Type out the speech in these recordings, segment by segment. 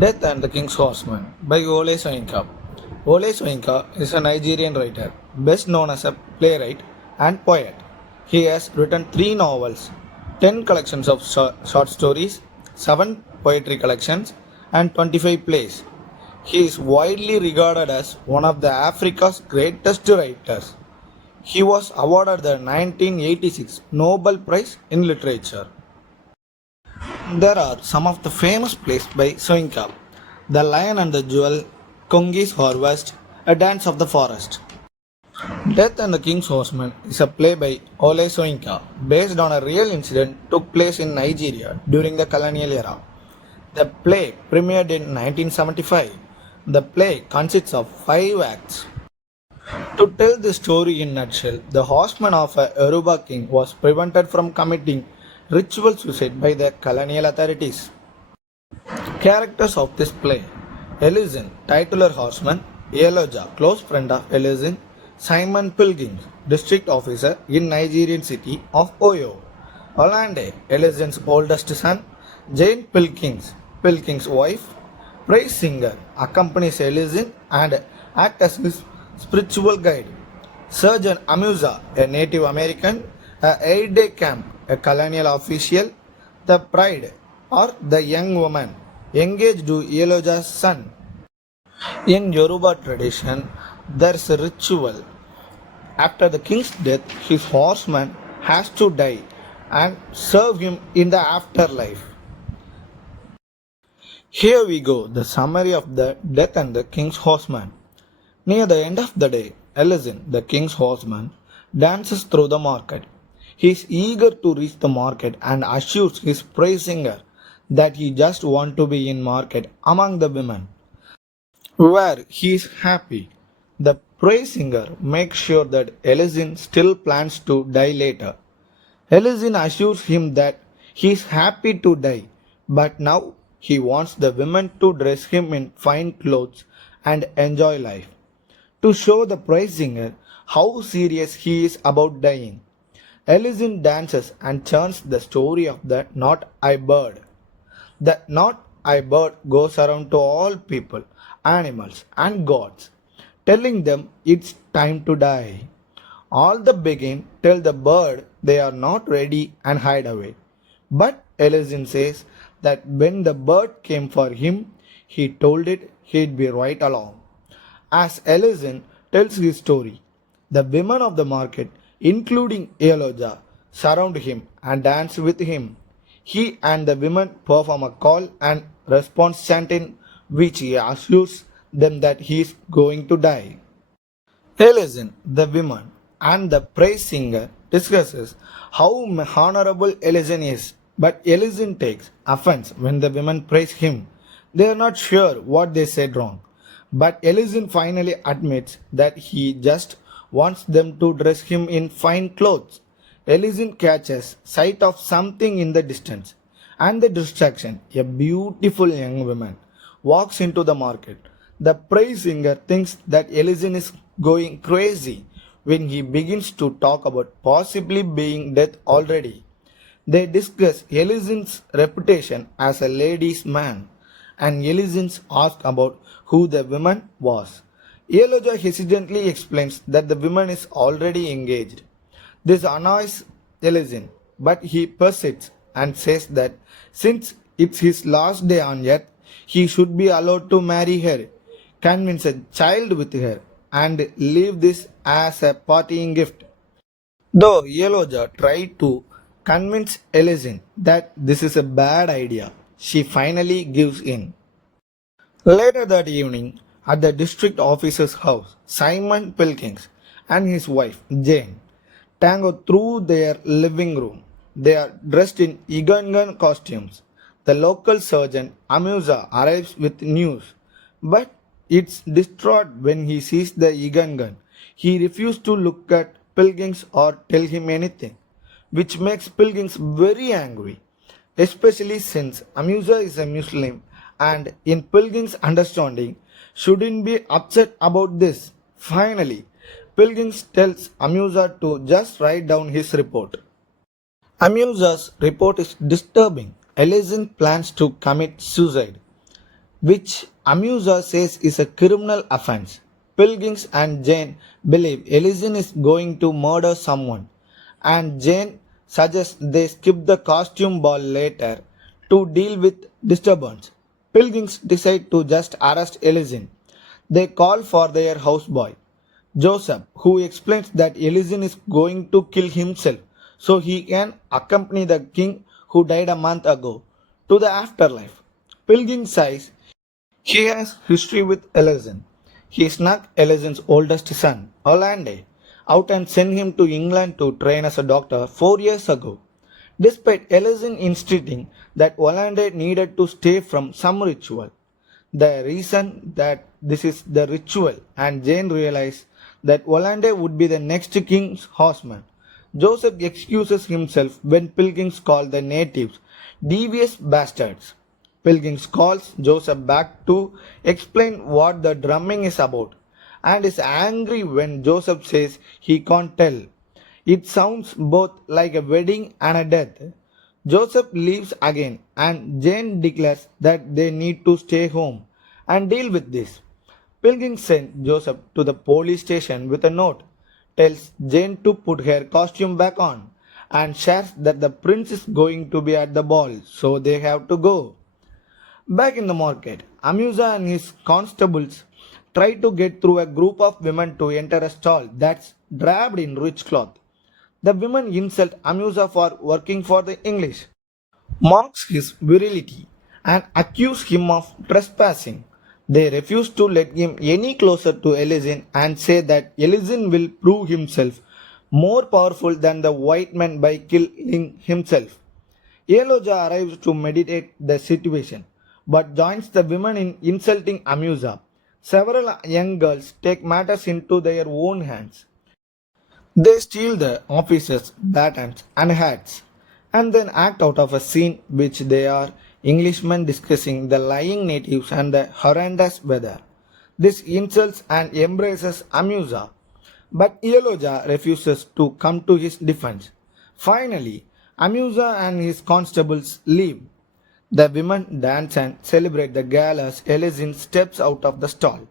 Death and the King's Horseman by Wole Soyinka. Wole Soyinka is a Nigerian writer, best known as a playwright and poet. He has written 3 novels, 10 collections of short stories, 7 poetry collections, and 25 plays. He is widely regarded as one of the Africa's greatest writers. He was awarded the 1986 Nobel Prize in Literature. There are some of the famous plays by Soyinka: The Lion and the Jewel, Kongi's Harvest, A Dance of the Forest. Death and the King's Horseman is a play by Wole Soyinka based on a real incident took place in Nigeria during the colonial era. The play premiered in 1975. The play consists of 5 acts. To tell the story in a nutshell, the horseman of a Yoruba king was prevented from committing ritual suicide by the colonial authorities. Characters of this play: Ellison, titular horseman; Elijah, close friend of Ellison; Simon Pilgrims, district officer in Nigerian city of Oyo; Olande, Ellison's oldest son; Jane Pilkins, Pilkins' wife; praise singer, accompanies Ellison and acts as his spiritual guide; Surgeon Amusa, a Native American; a aide-de-camp, a colonial official; the bride, or the young woman, engaged to Elijah's son. In Yoruba tradition, there is a ritual. After the king's death, his horseman has to die and serve him in the afterlife. Here we go, the summary of the death and the king's horseman. Near the end of the day, Ellison, the king's horseman, dances through the market. He is eager to reach the market and assures his praise singer that he just wants to be in market among the women, where he is happy. The praise singer makes sure that Ellison still plans to die later. Ellison assures him that he is happy to die, but now he wants the women to dress him in fine clothes and enjoy life. To show the praise singer how serious he is about dying, Ellison dances and chants the story of the Not I bird. The Not I bird goes around to all people, animals, and gods, telling them it's time to die. All the begin tell the bird they are not ready and hide away. But Ellison says that when the bird came for him, he told it he'd be right along. As Ellison tells his story, the women of the market, including Elijah, surround him and dance with him. He and the women perform a call and response chant in which he assures them that he is going to die. Ellison, the woman, and the praise singer discusses how honorable Ellison is, but Ellison takes offense when the women praise him. They are not sure what they said wrong, but Ellison finally admits that he just wants them to dress him in fine clothes. Ellison catches sight of something in the distance, and the distraction, a beautiful young woman, walks into the market. The praise singer thinks that Ellison is going crazy when he begins to talk about possibly being dead already. They discuss Ellison's reputation as a ladies' man, and Ellison asks about who the woman was. Elijah hesitantly explains that the woman is already engaged. This annoys Ellison, but he persists and says that since it's his last day on earth, he should be allowed to marry her, convince a child with her, and leave this as a parting gift. Though Elijah tried to convince Ellison that this is a bad idea, she finally gives in. Later that evening, at the district officer's house, Simon Pilkins and his wife, Jane, tango through their living room. They are dressed in Ugandan costumes. The local surgeon, Amusa, arrives with news, but it's distraught when he sees the Ugandan. He refuses to look at Pilkins or tell him anything, which makes Pilkins very angry, especially since Amusa is a Muslim and, in Pilgrim's understanding, shouldn't be upset about this. Finally, Pilgrim tells Amusa to just write down his report. Amusa's report is disturbing. Ellison plans to commit suicide. which Amusa says is a criminal offense. Pilgrims and Jane believe Elysian is going to murder someone, and Jane suggests they skip the costume ball later to deal with disturbance. Pilgrims decide to just arrest Elysian. They call for their houseboy, Joseph, who explains that Elysian is going to kill himself so he can accompany the king who died a month ago to the afterlife. Pilgrim says he has history with Elysian. He snuck Elysian's oldest son, Orlando, out and sent him to England to train as a doctor 4 years ago. Despite Elysian insisting that Orlando needed to stay from some ritual, the reason that this is the ritual, and Jane realized that Orlando would be the next king's horseman. Joseph excuses himself when pilgrims call the natives devious bastards. Pilgrims calls Joseph back to explain what the drumming is about and is angry when Joseph says he can't tell. It sounds both like a wedding and a death. Joseph leaves again and Jane declares that they need to stay home and deal with this. Pilgrim sends Joseph to the police station with a note, tells Jane to put her costume back on, and shares that the prince is going to be at the ball, so they have to go. Back in the market, Amusa and his constables try to get through a group of women to enter a stall that's draped in rich cloth. The women insult Amusa for working for the English, mocks his virility, and accuse him of trespassing. They refuse to let him any closer to Elysian and say that Elysian will prove himself more powerful than the white man by killing himself. Yeloja arrives to mediate the situation, but joins the women in insulting Amusa. Several young girls take matters into their own hands. They steal the officers' batons and hats, and then act out of a scene which they are Englishmen discussing the lying natives and the horrendous weather. This insults and embraces Amusa, but Yeloja refuses to come to his defense. Finally, Amusa and his constables leave. The women dance and celebrate the gala as Elysian steps out of the stall.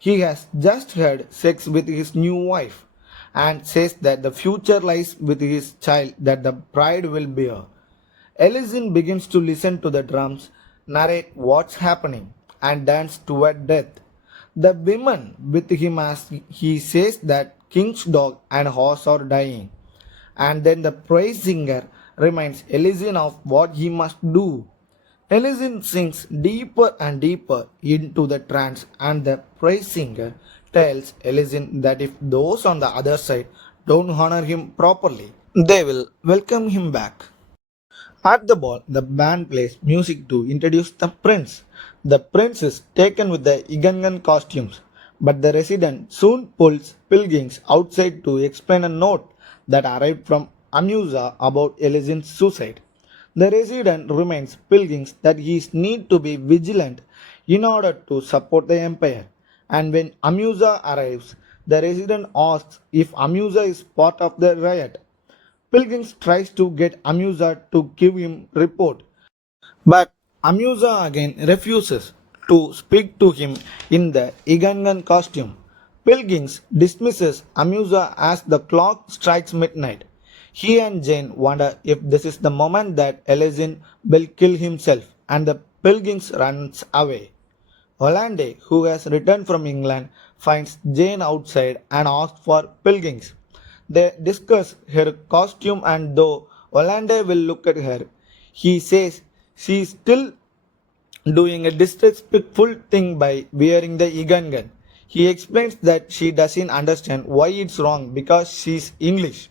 He has just had sex with his new wife and says that the future lies with his child that the bride will bear. Elysian begins to listen to the drums, narrate what's happening, and dance toward death. The women with him as he says that king's dog and horse are dying. And then the praise singer reminds Elysian of what he must do. Elysian sinks deeper and deeper into the trance, and the praise singer tells Elysian that if those on the other side don't honor him properly, they will welcome him back. At the ball, the band plays music to introduce the prince. The prince is taken with the Igangan costumes, but the resident soon pulls pilgrims outside to explain a note that arrived from Amusa about Elysian's suicide. The resident reminds pilgrims that he need to be vigilant in order to support the empire. And when Amusa arrives, the resident asks if Amusa is part of the riot. Pilgrims tries to get Amusa to give him report, but Amusa again refuses to speak to him in the Igangan costume. Pilgrims dismisses Amusa as the clock strikes midnight. He and Jane wonder if this is the moment that Elysian will kill himself, and the pilgrims runs away. Orlando, who has returned from England, finds Jane outside and asks for pilgrims. They discuss her costume, and though Orlando will look at her, he says she is still doing a disrespectful thing by wearing the Igangan. He explains that she doesn't understand why it's wrong because she's English.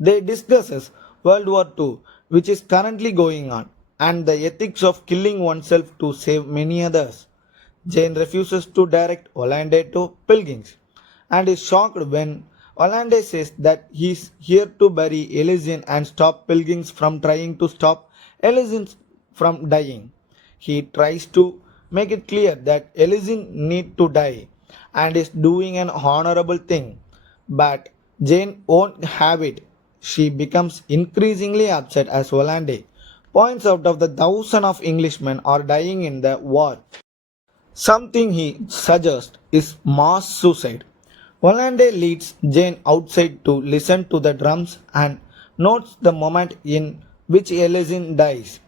They discusses World War II, which is currently going on, and the ethics of killing oneself to save many others. Jane refuses to direct Orlando to pilgrims and is shocked when Orlando says that he is here to bury Elysian and stop pilgrims from trying to stop Elysian from dying. He tries to make it clear that Elysian need to die and is doing an honorable thing, but Jane won't have it. She becomes increasingly upset as Orlando points out of the thousands of Englishmen are dying in the war. Something he suggests is mass suicide. Hollande leads Jane outside to listen to the drums and notes the moment in which Ellison dies.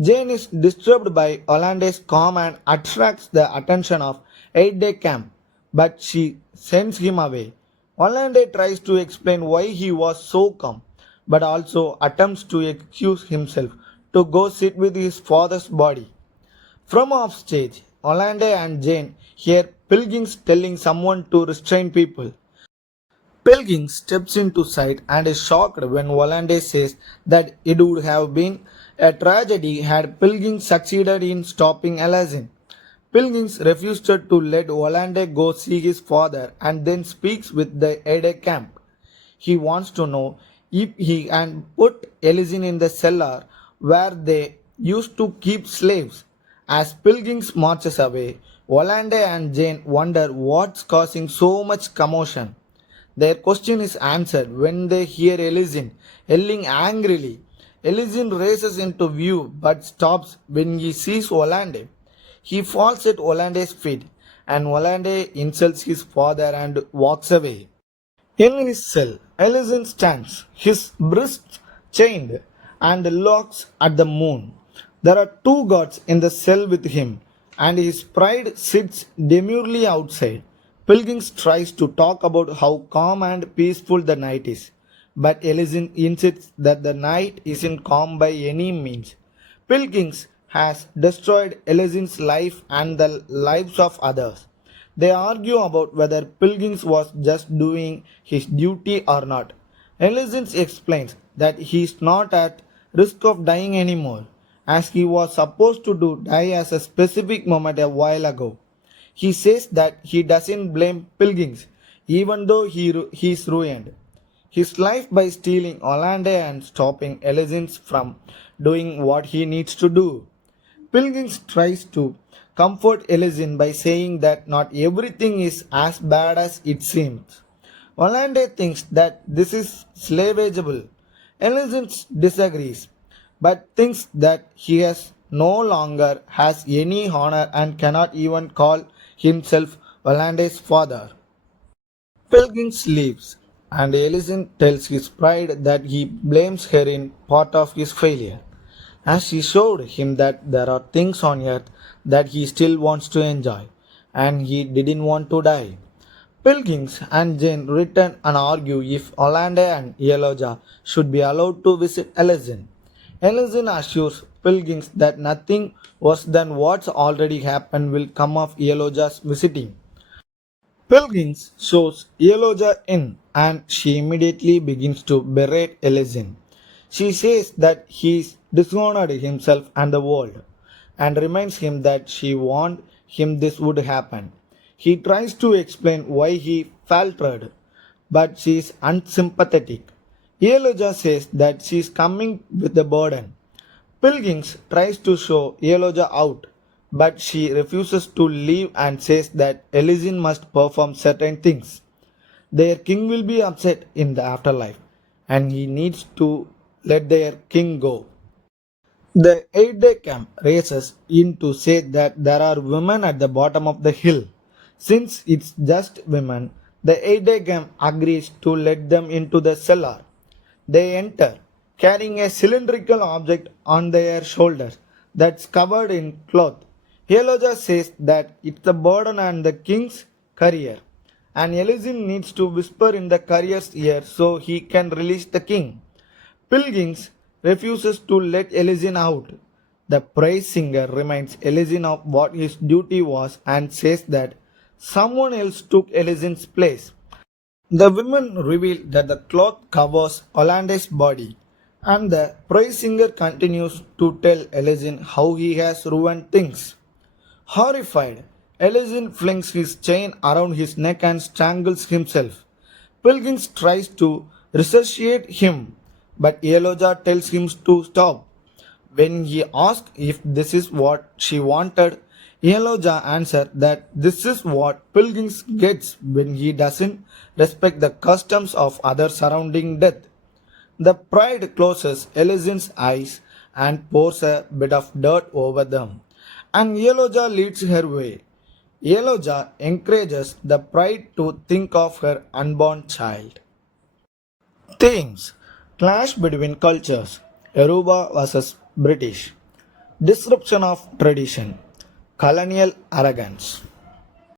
Jane is disturbed by Hollande's calm and attracts the attention of 8-day camp, but she sends him away. Hollande tries to explain why he was so calm, but also attempts to excuse himself to go sit with his father's body. From offstage, Hollande and Jane hear Pilgings telling someone to restrain people. Pilging steps into sight and is shocked when Hollande says that it would have been a tragedy had Pilging succeeded in stopping Alazin. Pilgings refused to let Hollande go see his father and then speaks with the aide camp. He wants to know if he can put Alazin in the cellar where they used to keep slaves. As Pilgings marches away, Hollande and Jane wonder what's causing so much commotion. Their question is answered when they hear Ellison yelling angrily. Ellison races into view but stops when he sees Hollande. He falls at Hollande's feet and Hollande insults his father and walks away. In his cell, Ellison stands, his wrists chained, and looks at the moon. There are two guards in the cell with him, and his pride sits demurely outside. Pilgings tries to talk about how calm and peaceful the night is, but Ellison insists that the night isn't calm by any means. Pilgings has destroyed Ellison's life and the lives of others. They argue about whether Pilgings was just doing his duty or not. Ellison explains that he is not at risk of dying anymore, as he was supposed to die as a specific moment a while ago. He says that he doesn't blame Pilgings, even though he's ruined his life by stealing Hollande and stopping Ellison from doing what he needs to do. Pilgings tries to comfort Ellison by saying that not everything is as bad as it seems. Hollande thinks that this is salvageable. Ellison disagrees, but thinks that he has no longer has any honor and cannot even call himself Hollande's father. Pilgings leaves, and Ellison tells his pride that he blames her in part of his failure, as she showed him that there are things on earth that he still wants to enjoy, and he didn't want to die. Pilgings and Jane return and argue if Hollande and Eloja should be allowed to visit Ellison. Ellison assures Pilgings that nothing worse than what's already happened will come of Eloja's visiting. Pilgings shows Eloja in and she immediately begins to berate Ellison. She says that he's dishonored himself and the world and reminds him that she warned him this would happen. He tries to explain why he faltered, but she is unsympathetic. Eloja says that she is coming with the burden. Pilgings tries to show Eloja out, but she refuses to leave and says that Ellison must perform certain things. Their king will be upset in the afterlife, and he needs to let their king go. The 8-day camp races in to say that there are women at the bottom of the hill. Since it's just women, the 8-day camp agrees to let them into the cellar. They enter, carrying a cylindrical object on their shoulders that's covered in cloth. Eloja says that it's the burden on the king's career, and Ellison needs to whisper in the carrier's ear so he can release the king. Pilgings refuses to let Ellison out. The praise singer reminds Ellison of what his duty was and says that someone else took Ellison's place. The women reveal that the cloth covers Hollande's body, and the praise singer continues to tell Ellison how he has ruined things. Horrified, Ellison flings his chain around his neck and strangles himself. Pilgings tries to resuscitate him, but Eloja tells him to stop. When he asks if this is what she wanted, Eloja answers that this is what Pilgings gets when he doesn't respect the customs of others surrounding death. The pride closes Ellison's eyes and pours a bit of dirt over them. And Yeloja leads her way. Yeloja encourages the bride to think of her unborn child. Themes: clash between cultures, Yoruba versus British, disruption of tradition, colonial arrogance.